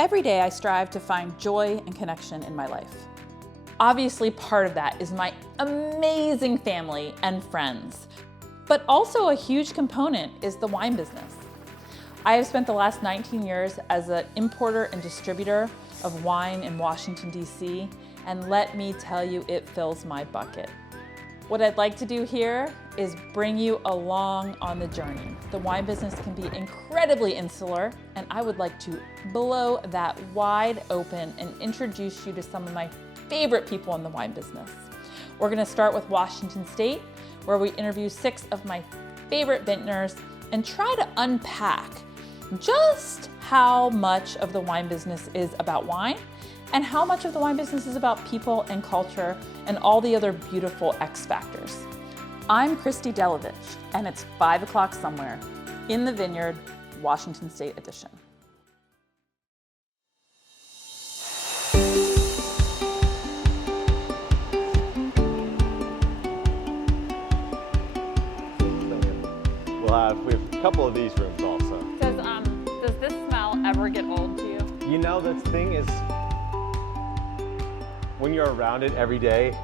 Every day I strive to find joy and connection in my life. Obviously, part of that is my amazing family and friends, but also a huge component is the wine business. I have spent the last 19 years as an importer and distributor of wine in Washington, D.C., and let me tell you, it fills my bucket. What I'd like to do here is bring you along on the journey. The wine business can be incredibly insular, and I would like to blow that wide open and introduce you to some of my favorite people in the wine business. We're gonna start with Washington State, where we interview 6 of my favorite vintners and try to unpack just how much of the wine business is about wine and how much of the wine business is about people and culture and all the other beautiful X factors. I'm Christy Delovich, and it's 5 o'clock somewhere in the Vineyard, Washington State edition. We have a couple of these rooms also. Does this smell ever get old to you? You know, the thing is, when you're around it every day,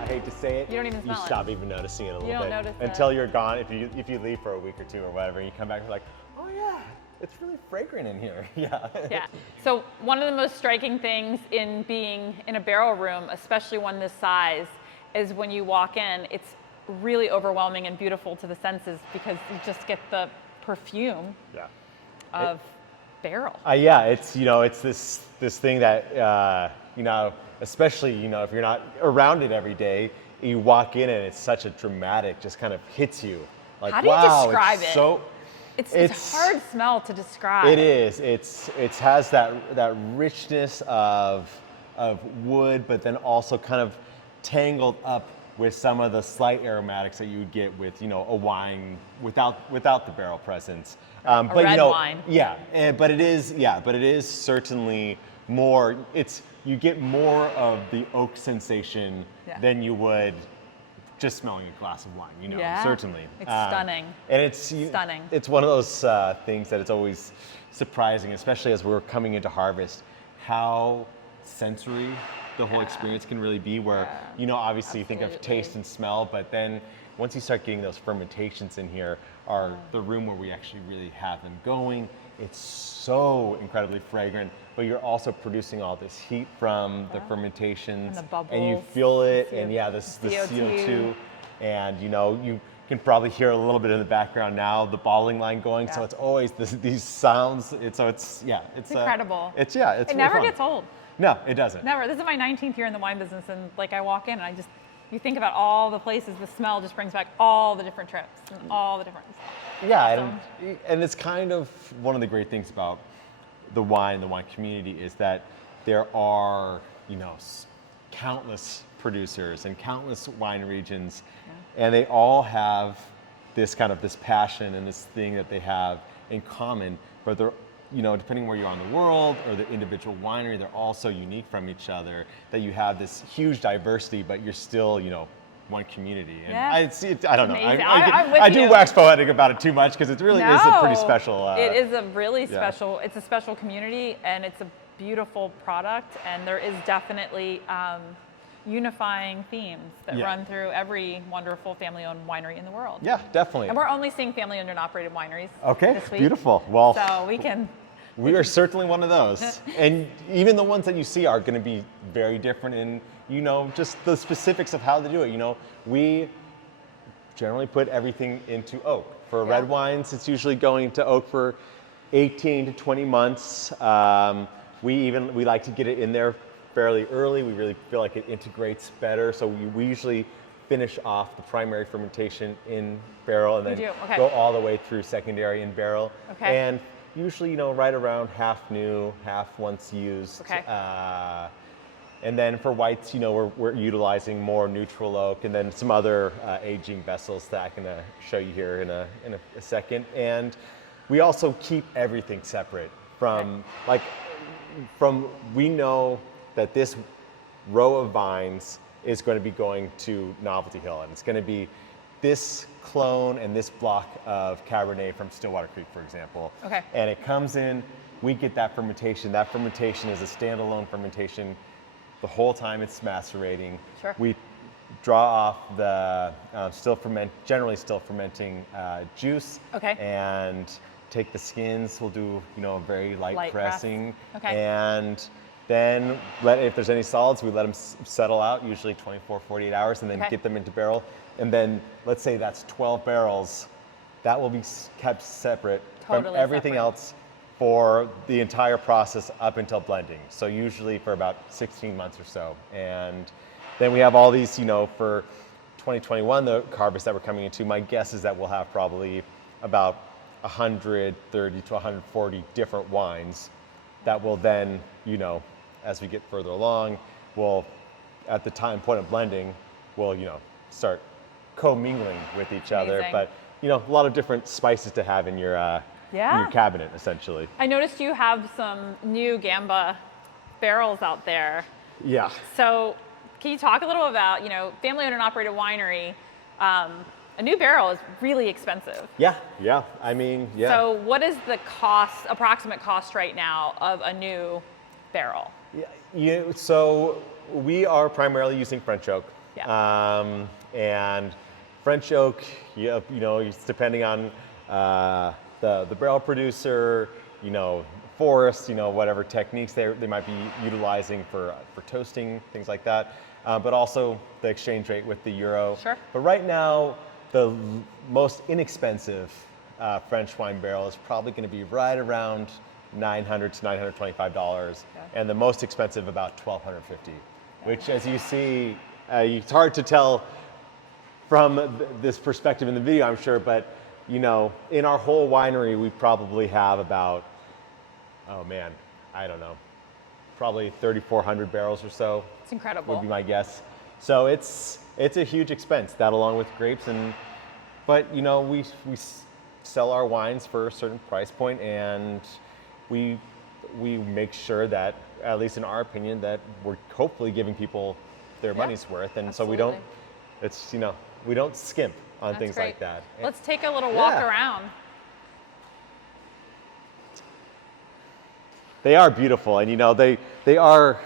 I hate to say it, You don't even smell it. you stop even noticing it a little You don't bit. notice it. Until you're gone. If you leave for a week or 2 or whatever, and you come back and you're like, oh yeah, it's really fragrant in here. Yeah. Yeah. So one of the most striking things in being in a barrel room, especially one this size, is when you walk in, it's really overwhelming and beautiful to the senses because you just get the perfume of barrel. Yeah, it's it's this thing that especially if you're not around it every day, you walk in and it's such a dramatic, just kind of hits you. Like, How do you wow, describe it's it? so. It's a hard smell to describe. It is. It has that richness of wood, but then also kind of tangled up with some of the slight aromatics that you would get with a wine without the barrel presence. But red wine. Yeah, but it is certainly more. You get more of the oak sensation than you would just smelling a glass of wine. Certainly. It's stunning. And it's stunning. It's one of those things that it's always surprising, especially as we're coming into harvest, how sensory the whole experience can really be. Where obviously you think of taste and smell, but then once you start getting those fermentations in here, the room where we actually really have them going, it's so incredibly fragrant, but you're also producing all this heat from the fermentations, and the bubbles, and you feel it, and the CO2, and you can probably hear a little bit in the background now, the bottling line going. So it's always these sounds. It's incredible. It's it never gets old. No, it doesn't. Never. This is my 19th year in the wine business, and I walk in and you think about all the places, the smell just brings back all the different trips and all the different. Yeah, and it's kind of one of the great things about the wine community is that there are countless producers and countless wine regions, and they all have this passion and this thing that they have in common, but they're depending where you are in the world or the individual winery, they're all so unique from each other that you have this huge diversity, but you're still, one community. And I don't know. I do wax poetic about it too much because it really is a pretty special. It is a really special. It's a special community, and it's a beautiful product, and there is definitely unifying themes that run through every wonderful family-owned winery in the world. Yeah, definitely. And we're only seeing family-owned and operated wineries. Okay, this week. Beautiful. Well, so we are certainly one of those. And even the ones that you see are going to be very different in, just the specifics of how to do it. We generally put everything into oak. For red wines, it's usually going to oak for 18 to 20 months. We like to get it in there fairly early. We really feel like it integrates better. So we usually finish off the primary fermentation in barrel and then go all the way through secondary in barrel. Okay. And usually, right around half new, half once used. Okay. And then for whites, we're utilizing more neutral oak and then some other aging vessels that I'm going to show you here in a second. And we also keep everything separate from we know that this row of vines is going to be going to Novelty Hill, and it's going to be this clone and this block of Cabernet from Stillwater Creek, for example. Okay. And it comes in, we get that fermentation. That fermentation is a standalone fermentation the whole time it's macerating. Sure. We draw off the generally still fermenting juice. Okay. And take the skins. We'll do a very light pressing. Press. Okay. And then if there's any solids, we let them settle out, usually 24, 48 hours, and then Okay. get them into barrel. And then let's say that's 12 barrels. That will be kept separate from Totally everything separate. else for the entire process up until blending. So usually for about 16 months or so. And then we have all these, for 2021, the harvest that we're coming into, my guess is that we'll have probably about 130 to 140 different wines that will then, as we get further along, we'll, at the point of blending, we'll, start co-mingling with each other. Amazing. But, a lot of different spices to have in your cabinet, essentially. I noticed you have some new Gamba barrels out there. Yeah. So can you talk a little about, family-owned and operated winery? A new barrel is really expensive. Yeah. I mean, yeah. So what is the approximate cost right now of a new barrel? Yeah. So we are primarily using French oak. Yeah. And French oak, it's depending on the barrel producer, forest, whatever techniques they might be utilizing for toasting, things like that. But also the exchange rate with the euro. Sure. But right now, the most inexpensive French wine barrel is probably going to be right around $900 to $925, Okay. and the most expensive about $1,250. Which, as you see, it's hard to tell from this perspective in the video, I'm sure, but in our whole winery, we probably have about, I don't know, probably 3,400 barrels or so. It's incredible. Would be my guess. So it's a huge expense, that along with grapes, but we sell our wines for a certain price point, and we make sure that, at least in our opinion, that we're hopefully giving people their money's worth, and absolutely. so we don't skimp on That's things great. like that. Let's take a little walk around. They are beautiful, and they are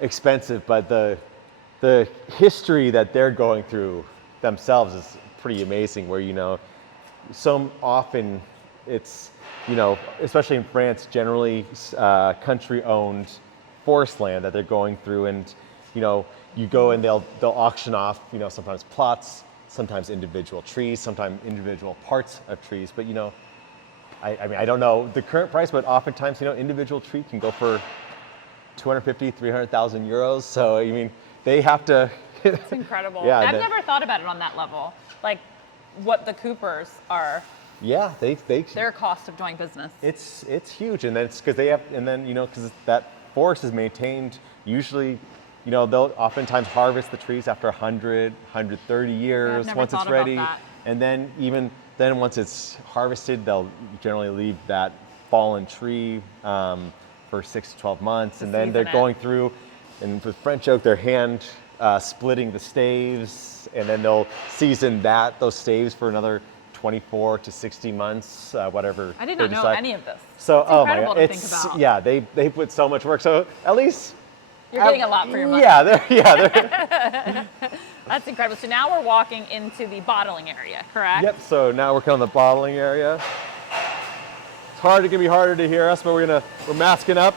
expensive, but the history that they're going through themselves is pretty amazing, where so often it's especially in France, generally country-owned forest land that they're going through, and you go and they'll auction off sometimes plots, sometimes individual trees, sometimes individual parts of trees, but I mean, I don't know the current price, but oftentimes individual tree can go for 250, 300,000 euros. So I mean, they have to. It's incredible. Yeah, I've never thought about it on that level, like what the Coopers are. Yeah, Their cost of doing business. It's huge, and then it's because they have, and then because that forest is maintained. Usually, they'll oftentimes harvest the trees after 100, 130 years never once it's thought about ready, that. and then then once it's harvested, they'll generally leave that fallen tree for 6 to 12 months, and then they're going through, and with French oak, they're hand splitting the staves, and then they'll season those staves for another 24 to 60 months, whatever. I did not know decide. any of this. So, it's incredible to think about. Yeah, they put so much work. So at least you're getting a lot for your money. Yeah, they're That's incredible. So now we're walking into the bottling area, correct? Yep. So now we're coming to the bottling area. It's going to be harder to hear us, but we're masking up.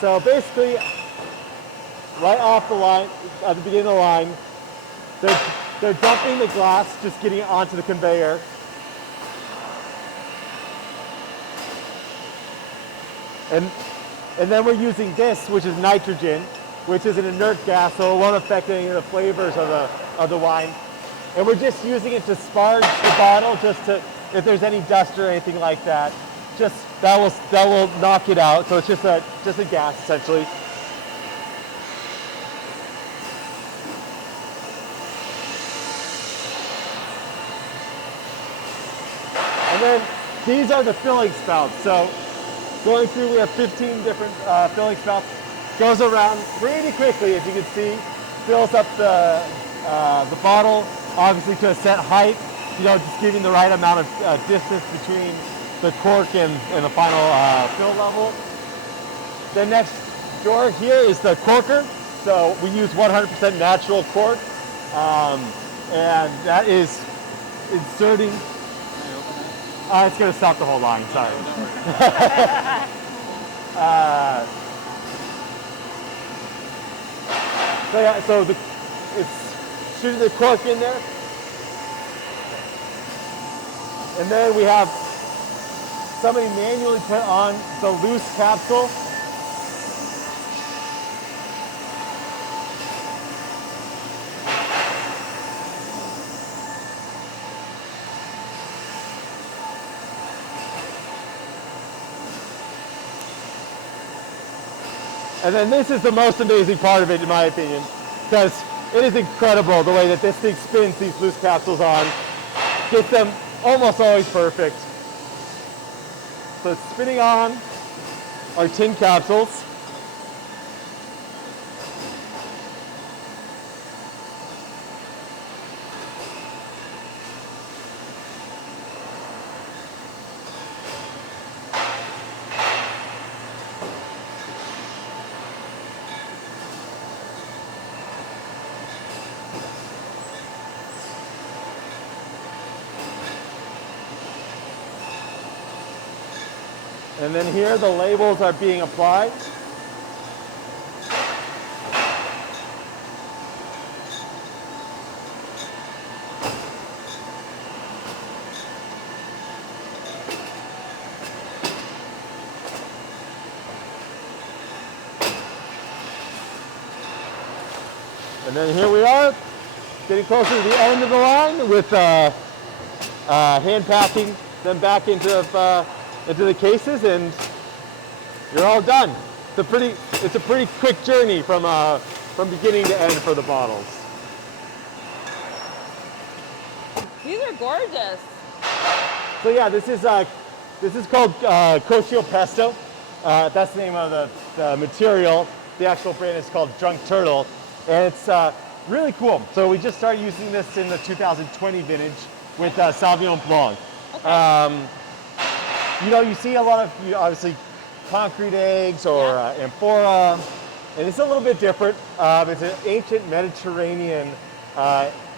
So basically, right off the line, at the beginning of the line, they're dumping the glass, just getting it onto the conveyor. And then we're using this, which is nitrogen, which is an inert gas, so it won't affect any of the flavors of the wine. And we're just using it to sparge the bottle, just to, if there's any dust or anything like that, just that will knock it out. So it's just a gas essentially. And then these are the filling spouts. So going through, we have 15 different filling spouts. Goes around pretty quickly, as you can see. Fills up the bottle, obviously to a set height, just giving the right amount of distance between the cork and the final fill level. The next door here is the corker. So we use 100% natural cork, and that is inserting. It's going to stop the whole line, sorry. So yeah, it's shooting the cork in there. And then we have somebody manually put on the loose capsule. And then this is the most amazing part of it, in my opinion, because it is incredible the way that this thing spins these loose capsules on, gets them almost always perfect. So it's spinning on our tin capsules. And then here the labels are being applied. And then here we are, getting closer to the end of the line with hand packing them back into the cases, and you're all done. It's a pretty quick journey from beginning to end for the bottles. These are gorgeous. So yeah, this is called Cochio Pesto. That's the name of the material. The actual brand is called Drunk Turtle, and it's really cool. So we just started using this in the 2020 vintage with Sauvignon Blanc. Okay. You see a lot of, obviously, concrete eggs or amphora, and it's a little bit different. It's an ancient Mediterranean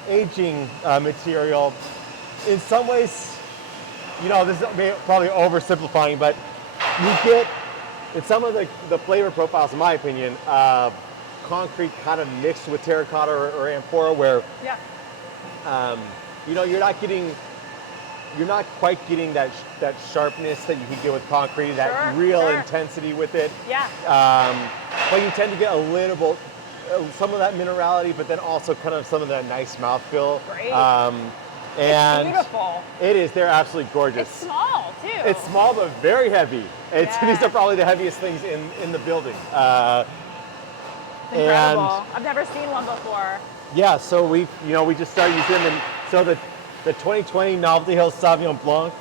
aging material. In some ways, this is probably oversimplifying, but you get, in some of the flavor profiles, in my opinion, concrete kind of mixed with terracotta or amphora, where you're not quite getting that sharpness that you can get with concrete, that real intensity with it. Yeah. But you tend to get a little, some of that minerality, but then also kind of some of that nice mouthfeel. Great. And it's beautiful. It is. They're absolutely gorgeous. It's small too. It's small but very heavy. These are probably the heaviest things in the building. Incredible. I've never seen one before. Yeah. So we just started using them, and so the 2020 Novelty Hill Sauvignon Blanc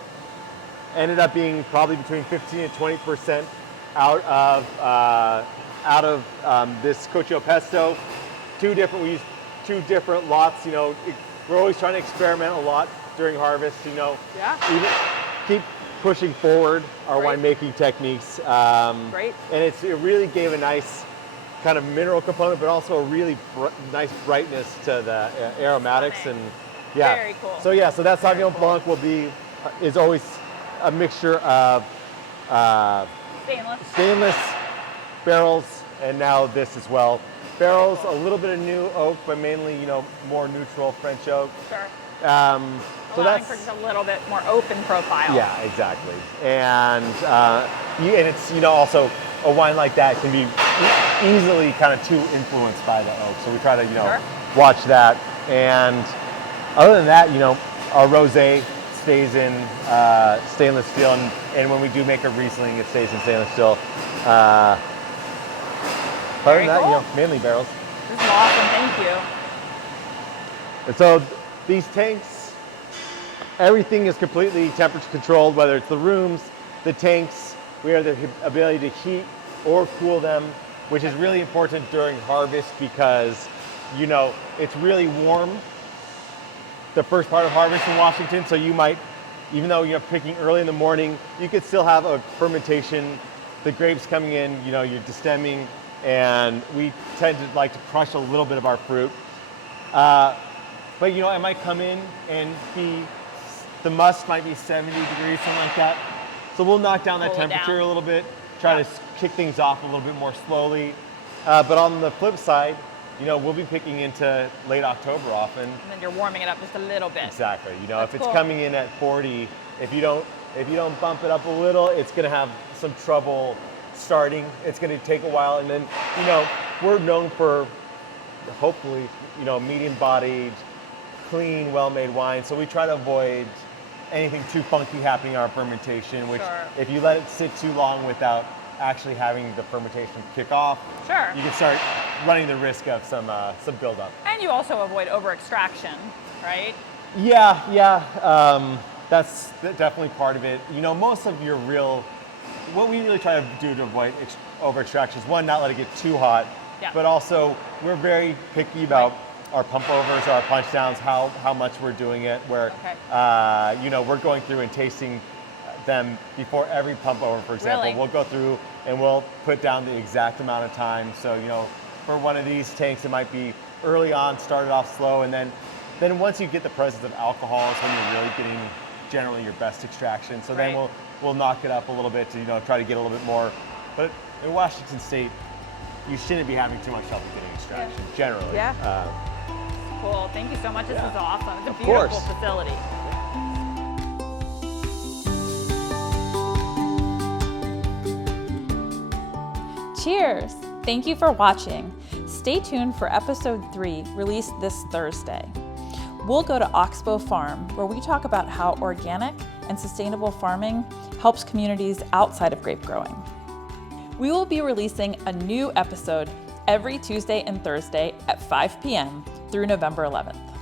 ended up being probably between 15 and 20% out of this Cochio Pesto. We used two different lots. We're always trying to experiment a lot during harvest. Even keep pushing forward our winemaking techniques. Great. And it really gave a nice kind of mineral component, but also a really nice brightness to the aromatics. Stunning. And Very cool. So that Sauvignon Blanc is always a mixture of stainless barrels, and now this as well. Barrels, a little bit of new oak, but mainly more neutral French oak. Sure. So allowing for just a little bit more open profile. Yeah, exactly. And it's also a wine like that can be easily kind of too influenced by the oak. So we try to watch that. And other than that, our rosé stays in stainless steel, and when we do make a Riesling, it stays in stainless steel. Other than that, mainly barrels. This is awesome, thank you. And so these tanks, everything is completely temperature controlled, whether it's the rooms, the tanks. We have the ability to heat or cool them, which is really important during harvest because, it's really warm the first part of harvest in Washington, so you might, even though you're picking early in the morning, you could still have a fermentation. The grapes coming in, you know, you're destemming, and we tend to like to crush a little bit of our fruit. But you know, it might come in and the must might be 70 degrees, something like that. So we'll knock down that temperature a little bit, try to kick things off a little bit more slowly. But on the flip side, you know, we'll be picking into late October often. And then you're warming it up just a little bit. Exactly. You know, That's if it's cool. coming in at 40, if you don't bump it up a little, it's going to have some trouble starting. It's going to take a while, and then, you know, we're known for hopefully, you know, medium-bodied, clean, well-made wine. So we try to avoid anything too funky happening in our fermentation, which if you let it sit too long without actually having the fermentation kick off, you can start running the risk of some buildup. And you also avoid over-extraction, right? Yeah. That's definitely part of it. You know, most of what we really try to do to avoid over-extraction is, one, not let it get too hot, but also we're very picky about our pump overs, our punch downs, how much we're doing it, where, you know, we're going through and tasting them before every pump over, for example. We'll go through and we'll put down the exact amount of time. So, you know, for one of these tanks, it might be early on, start it off slow, and then once you get the presence of alcohol is when you're really getting generally your best extraction. So then we'll knock it up a little bit to, you know, try to get a little bit more. But in Washington State, you shouldn't be having too much trouble getting extraction, generally. Cool. Thank you so much. This is awesome. It's a beautiful facility. Cheers! Thank you for watching. Stay tuned for episode 3, released this Thursday. We'll go to Oxbow Farm, where we talk about how organic and sustainable farming helps communities outside of grape growing. We will be releasing a new episode every Tuesday and Thursday at 5 p.m. through November 11th.